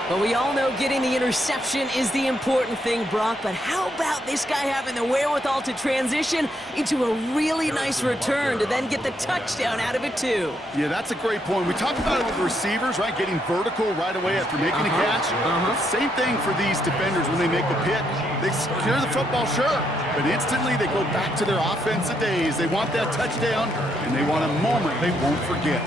But we all know getting the interception is the important thing, Brock. But how about this guy having the wherewithal to transition into a really nice return to then get the touchdown out of it, too? Yeah, that's a great point. We talk about it with receivers, right? Getting vertical right away after making a catch. Same thing for these defenders when they make a pick. They secure the football, sure, but instantly they go back to their offensive days. They want that touchdown, and they want a moment they won't forget.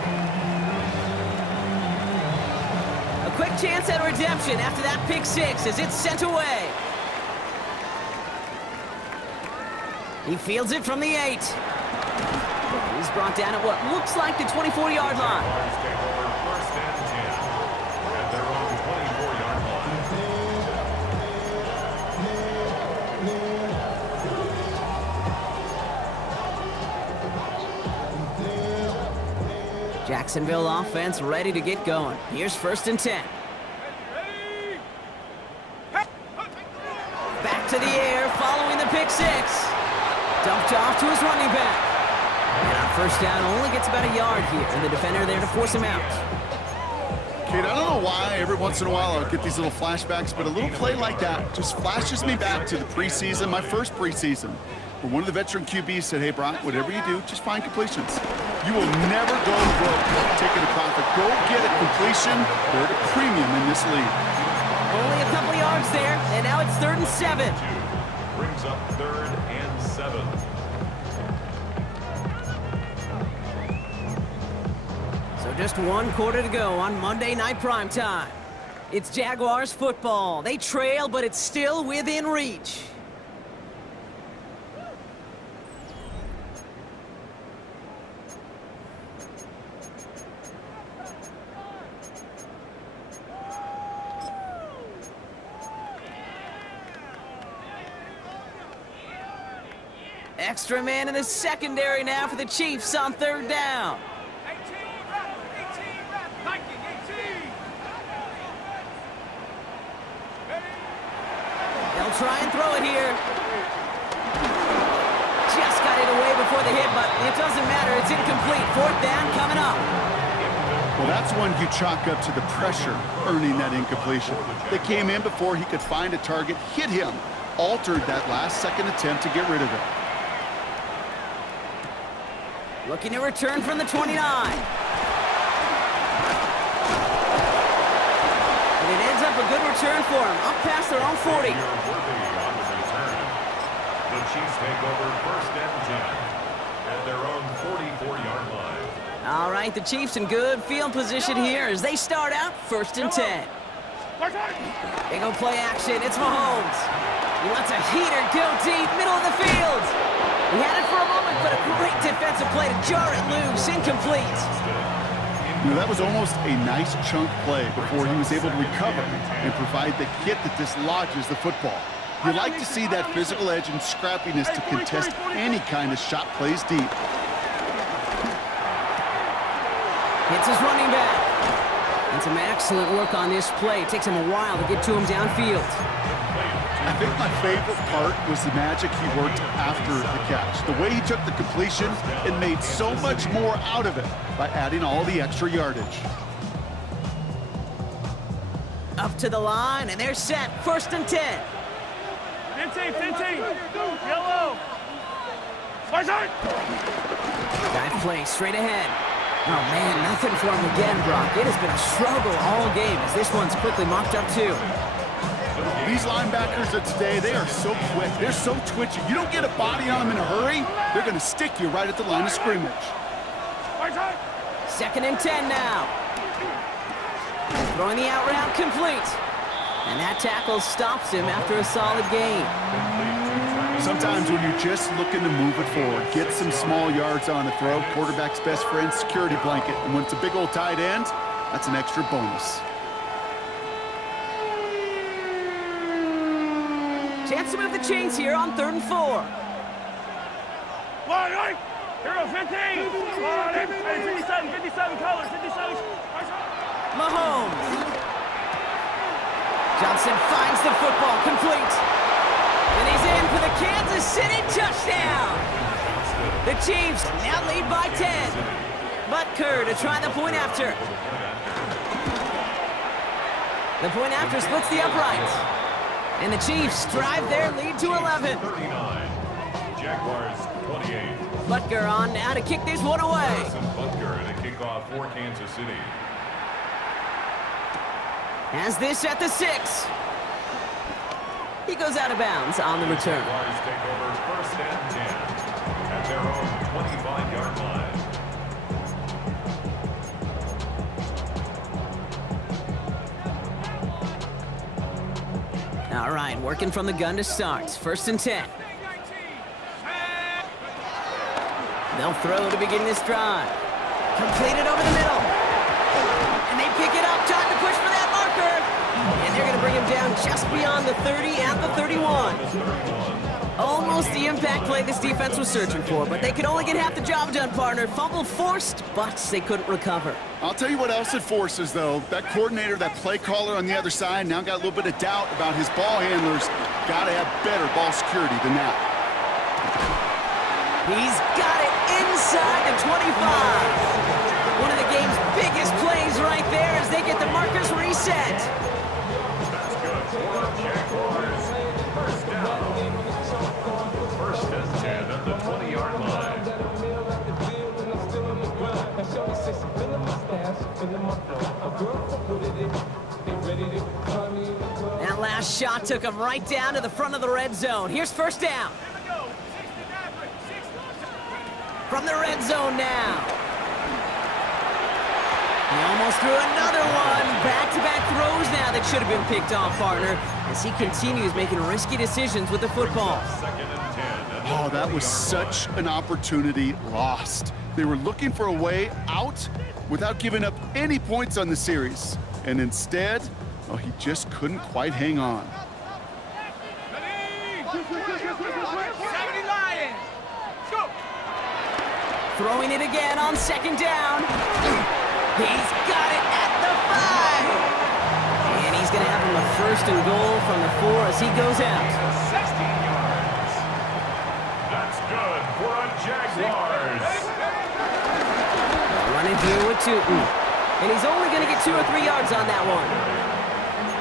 A quick chance at redemption after that pick 6 as it's sent away. He fields it from the 8. He's brought down at what looks like the 24-yard line. Jaguars take over 1st and 10 at their own 24-yard line. Jacksonville offense ready to get going. Here's 1st and 10. Back to the air following the pick 6. Dumped off to his running back. And on 1st down, only gets about a yard here, and the defender there to force him out. Kate, I don't know why every once in a while I'll get these little flashbacks, but a little play like that just flashes me back to the preseason, my first preseason, where one of the veteran QBs said, hey, Brock, whatever you do, just find completions. You will never go broke taking a profit. Go get a completion. They're at a premium in this league. Only a couple yards there, and now it's 3rd and 7. Brings up 3rd and 7. So just 1 quarter to go on Monday Night Primetime. It's Jaguars football. They trail, but it's still within reach. Extra man in the secondary now for the Chiefs on 3rd down. 18, Viking, 18. They'll try and throw it here. Just got it away before the hit, but it doesn't matter. It's incomplete. 4th down coming up. Well, that's one you chalk up to the pressure earning that incompletion. They came in before he could find a target, hit him, altered that last-second attempt to get rid of it. Looking to return from the 29. And it ends up a good return for him, up past their own 40. The Chiefs take over 1st and 10 at their own 44-yard line. All right, the Chiefs in good field position here as they start out 1st and 10. They go play action. It's Mahomes. He lets a heater go deep, middle of the field. He had it for a moment, but a great defensive play to jar it loose. Incomplete. You know, that was almost a nice chunk play before he was able to recover and provide the hit that dislodges the football. You like to see that physical edge and scrappiness to contest any kind of shot plays deep. Hits his running back. And some excellent work on this play. It takes him a while to get to him downfield. I think my favorite part was the magic he worked after the catch. The way he took the completion and made so much more out of it by adding all the extra yardage. Up to the line, and they're set. 1st and 10. 15, yellow. Dive play straight ahead. Oh, man, nothing for him again, Brock. It has been a struggle all game as this one's quickly mocked up, too. These linebackers of today, they are so quick. They're so twitchy. You don't get a body on them in a hurry, they're going to stick you right at the line of scrimmage. 2nd and 10 now. Throwing the out route complete. And that tackle stops him after a solid gain. Sometimes when you're just looking to move it forward, get some small yards on the throw, quarterback's best friend, security blanket. And when it's a big old tight end, that's an extra bonus. Chance to move the chains here on 3rd and 4. Hero 15. 57 colors, 57. Mahomes. Johnson finds the football complete. And he's in for the Kansas City touchdown. The Chiefs now lead by 10. Butker to try the point after. The point after splits the uprights. And the Chiefs drive their lead to 11. 39. Jaguars 28. Butker on now to kick this one away. Butker to kick off for Kansas City. Has this at the 6. He goes out of bounds on the return. Jaguars take over 1st and 10 at their own 25-yard line. All right, working from the gun to start. 1st and 10. They'll throw to begin this drive. Completed over the middle. And they pick it up. Time to push for that marker. And they're going to bring him down just beyond the 30 at the 31. Almost the impact play this defense was searching for, but they could only get half the job done, partner. Fumble forced, but they couldn't recover. I'll tell you what else it forces, though. That coordinator, that play caller on the other side, now got a little bit of doubt about his ball handlers. Got to have better ball security than that. He's got it inside the 25. One of the game's biggest plays right there as they get the marker That last shot took him right down to the front of the red zone. Here's first down. From the red zone now. He almost threw another one. Back-to-back throws now that should have been picked off, partner, as he continues making risky decisions with the football. Oh, that was such an opportunity lost. They were looking for a way out without giving up any points on the series. And instead, oh, he just couldn't quite hang on. Throwing it again on second down. He's got it at the 5. And he's going to have him a first and goal from the 4 as he goes out. 16 yards. That's good for a Jaguars. Running here with Tootin. And he's only going to get 2 or 3 yards on that one.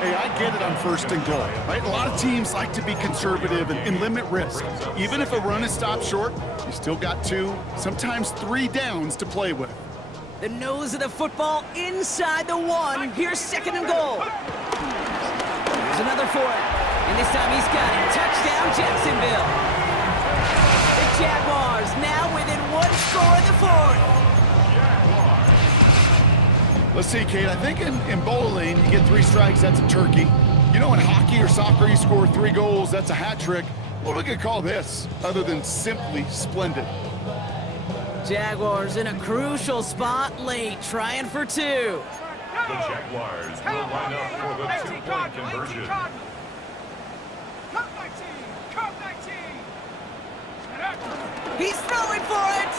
Hey, I get it on first and goal, right? A lot of teams like to be conservative and limit risk. Even if a run is stopped short, you still got 2, sometimes 3 downs to play with. The nose of the football inside the 1. Here's second and goal. There's another for it. And this time he's got it. Touchdown, Jacksonville. The Jaguars now within 1 score in the 4th. Let's see, Kate, I think in bowling, you get 3 strikes, that's a turkey. You know, in hockey or soccer, you score 3 goals, that's a hat trick. What we could call this, other than simply splendid? Jaguars in a crucial spot late, trying for 2. The Jaguars will line up for the 2-point conversion. He's throwing for it!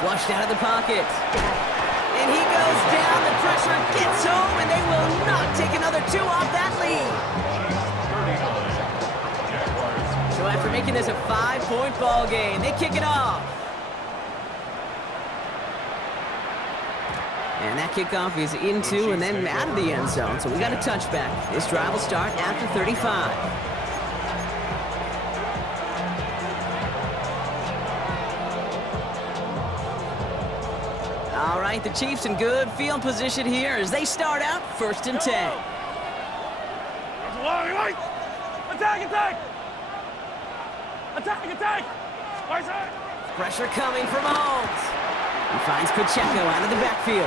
Flushed out of the pocket. And he goes down, the pressure gets home, and they will not take another 2 off that lead. So after making this a 5-point ball game, they kick it off. And that kickoff is into and then out of the end zone, so we got a touchback. This drive will start after 35. All right, the Chiefs in good field position here as they start out first and 10. Attack, attack! Attack, attack! Right side! Pressure coming from Mahomes. He finds Pacheco out of the backfield.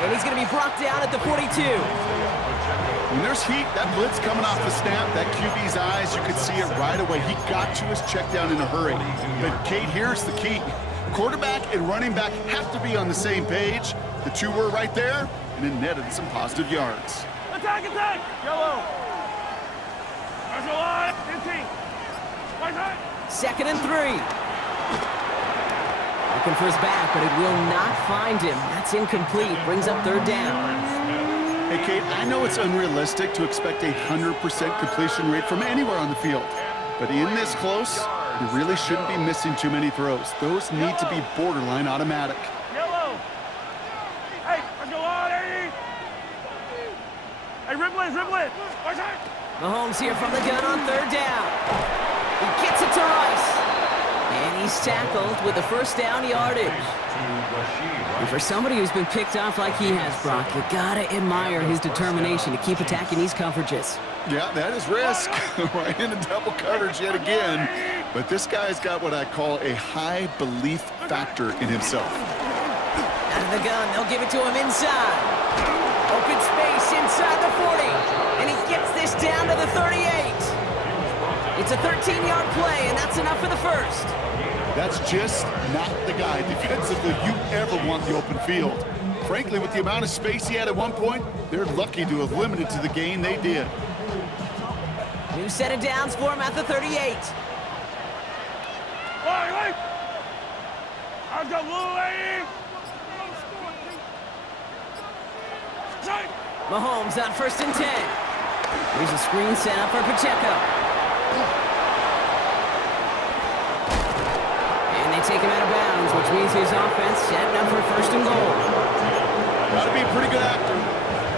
And he's going to be brought down at the 42. When there's heat, that blitz coming off the snap, that QB's eyes, you could see it right away. He got to his check down in a hurry. But Kate, here's the key. Quarterback and running back have to be on the same page. The 2 were right there, and it netted some positive yards. Attack, attack! Yellow! There's a line! 15! Right side! Second and 3. Looking for his back, but it will not find him. That's incomplete. Brings up third down. Hey, Kate, I know it's unrealistic to expect a 100% completion rate from anywhere on the field. But in this close, you really shouldn't be missing too many throws. Those need to be borderline automatic. Yellow! Hey, let's go on, Eddie! Hey, ribble it, ribble it! Right side! Mahomes here from the gun on third down. He gets it to Rice. And he's tackled with the first down yardage. And for somebody who's been picked off like he has, Brock, you gotta admire his determination to keep attacking these coverages. Yeah, that is risk. Right into double coverage yet again. But this guy's got what I call a high belief factor in himself. Out of the gun, they'll give it to him inside. Open space inside the 40. And he gets this down to the 38. It's a 13-yard play, and that's enough for the first. That's just not the guy defensively you ever want the open field. Frankly, with the amount of space he had at one point, they're lucky to have limited to the gain they did. New set of downs for him at the 38. Wait! I've got blue, Eddie! Mahomes on first and 10. Here's a screen set up for Pacheco. And they take him out of bounds, which means his offense setting up for first and goal. Gotta be a pretty good actor.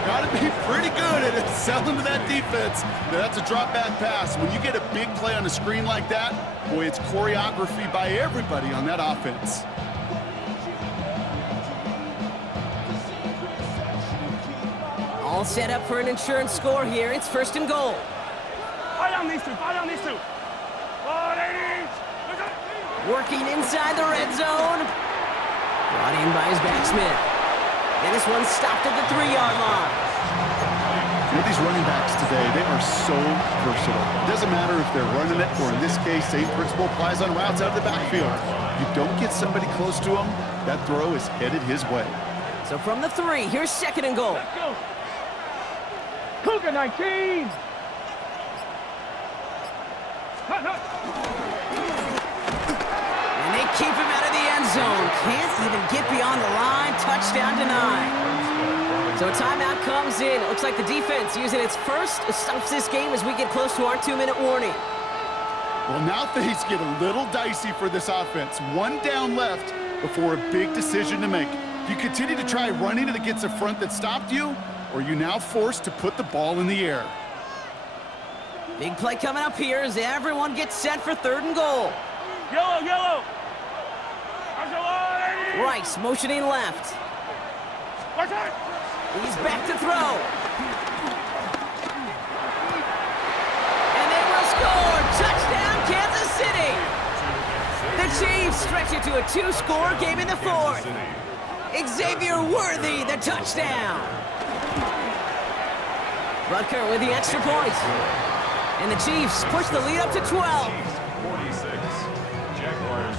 Gotta be pretty good at selling to that defense. That's a drop back pass. When you get a big play on a screen like that, boy, it's choreography by everybody on that offense. All set up for an insurance score here. It's first and goal. Fire down these two. Fire down these two. Oh, ladies. Working inside the red zone. Brought in by his backsmith. And this one's stopped at the 3-yard line. You know, these running backs today, they are so versatile. It doesn't matter if they're running it, or in this case, same principle applies on routes out of the backfield. You don't get somebody close to him, that throw is headed his way. So from the 3, here's second and goal. Let's go. Cougar 19. And they keep him out of the end zone. Can't even get beyond the line. Touchdown denied. So a timeout comes in. It looks like the defense using its first stops this game as we get close to our 2-minute warning. Well, now things get a little dicey for this offense. 1 down left before a big decision to make. Do you continue to try running it against a front that stopped you, or are you now forced to put the ball in the air? Big play coming up here as everyone gets set for third and goal. Yellow, yellow. Rice motioning left. Watch out. He's back to throw. And they will score. Touchdown, Kansas City. The Chiefs stretch it to a 2-score game in the 4th. Xavier Worthy, the touchdown. Butker with the extra point. And the Chiefs push the lead up to 12. 46. Jaguars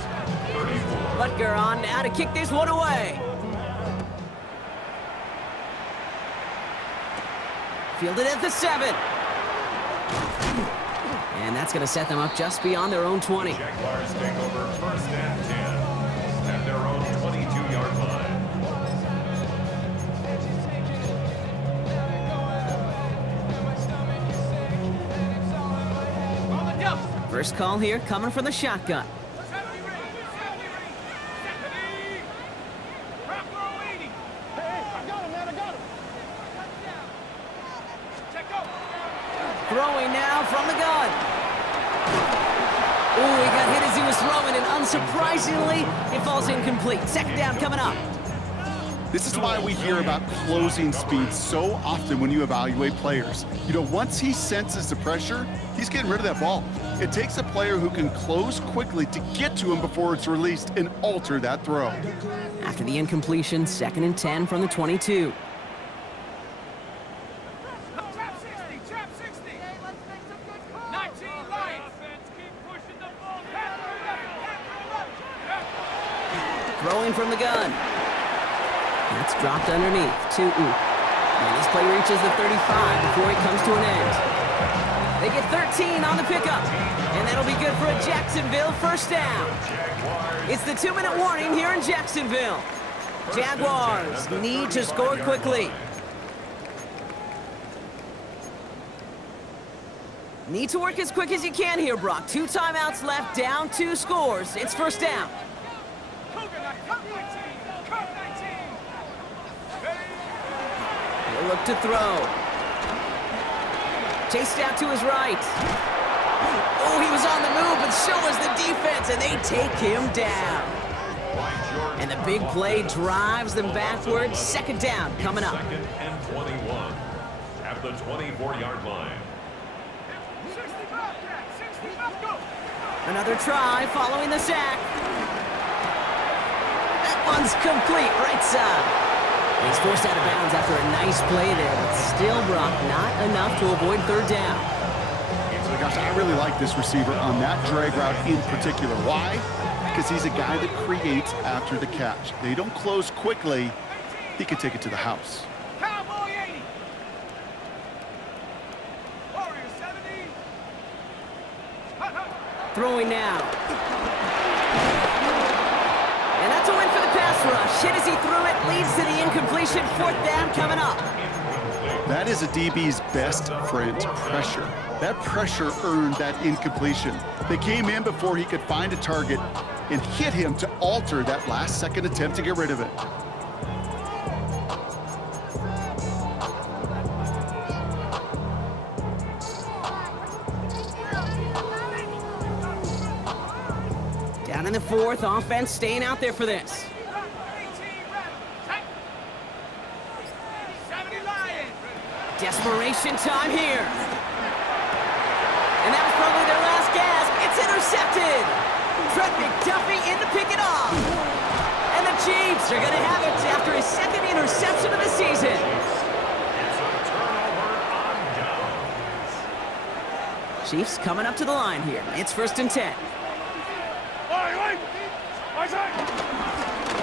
34. Butker on now to kick this one away. Fielded at the 7. And that's going to set them up just beyond their own 20. Jaguars take over first and 10 at their own 22-yard line. First call here coming from the shotgun. Throwing now from the gun. Ooh, he got hit as he was throwing, and unsurprisingly, it falls incomplete. Second down coming up. This is why we hear about closing speed so often when you evaluate players. You know, once he senses the pressure, he's getting rid of that ball. It takes a player who can close quickly to get to him before it's released and alter that throw. After the incompletion, 2nd and 10 from the 22. Trap 60, trap 60. Hey, let's make some good calls. 19 Lions. Keep pushing the ball. Throwing from the gun. That's dropped underneath. Tootin. And this play reaches the 35 before it comes to an end. They get 13 on the pickup. And that'll be good for a Jacksonville first down. It's the 2-minute warning here in Jacksonville. Jaguars need to score quickly. Need to work as quick as you can here, Brock. 2 timeouts left, down 2 scores. It's first down. He'll look to throw. Chased out to his right. Oh, he was on the move, but so was the defense, and they take him down. And the big play drives them backwards. Second down coming up. 2nd and 21 at the 24-yard line. Another try following the sack. That one's complete, right side. He's forced out of bounds after a nice play there, but still, Brock, not enough to avoid third down. So gosh, I really like this receiver on that drag route in particular. Why? Because he's a guy that creates after the catch. They don't close quickly, he can take it to the house. Cowboy 80. Warrior 70. Throwing now. And that's a win for the pass rush. Hit as he threw it, leads to the incompletion. 4th down coming up. That is a DB's best friend, pressure. That pressure earned that incompletion. They came in before he could find a target and hit him to alter that last-second attempt to get rid of it. Down in the 4th, offense staying out there for this. 70 Lions. Desperation time here. And that was probably their last gasp. It's intercepted. Trent McDuffie in to pick it off. And the Chiefs are going to have it after his second interception of the season. It's a turnover on downs. Chiefs coming up to the line here. It's 1st and 10.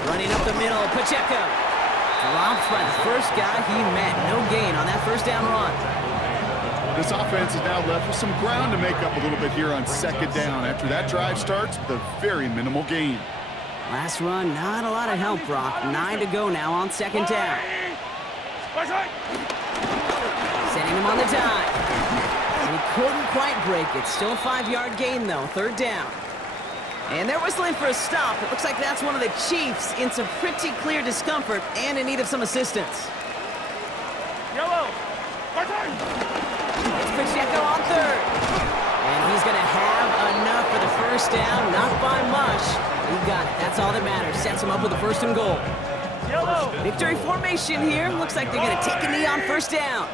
Running up the middle, Pacheco. Dropped by the first guy he met. No gain on that first down run. This offense is now left with some ground to make up a little bit here on 2nd down. After that drive starts with a very minimal gain. Last run, not a lot of help, Brock. 9 to go now on 2nd down. Sending him on the dive. And he couldn't quite break it. Still a 5-yard gain, though. 3rd down. And they're whistling for a stop. It looks like that's one of the Chiefs in some pretty clear discomfort and in need of some assistance. Yellow. It's Pacheco on 3rd. And he's going to have enough for the first down. Not by much. He got it. That's all that matters. Sets him up with a 1st and goal. Yellow. Victory formation here. Looks like they're going to take a knee on 1st down.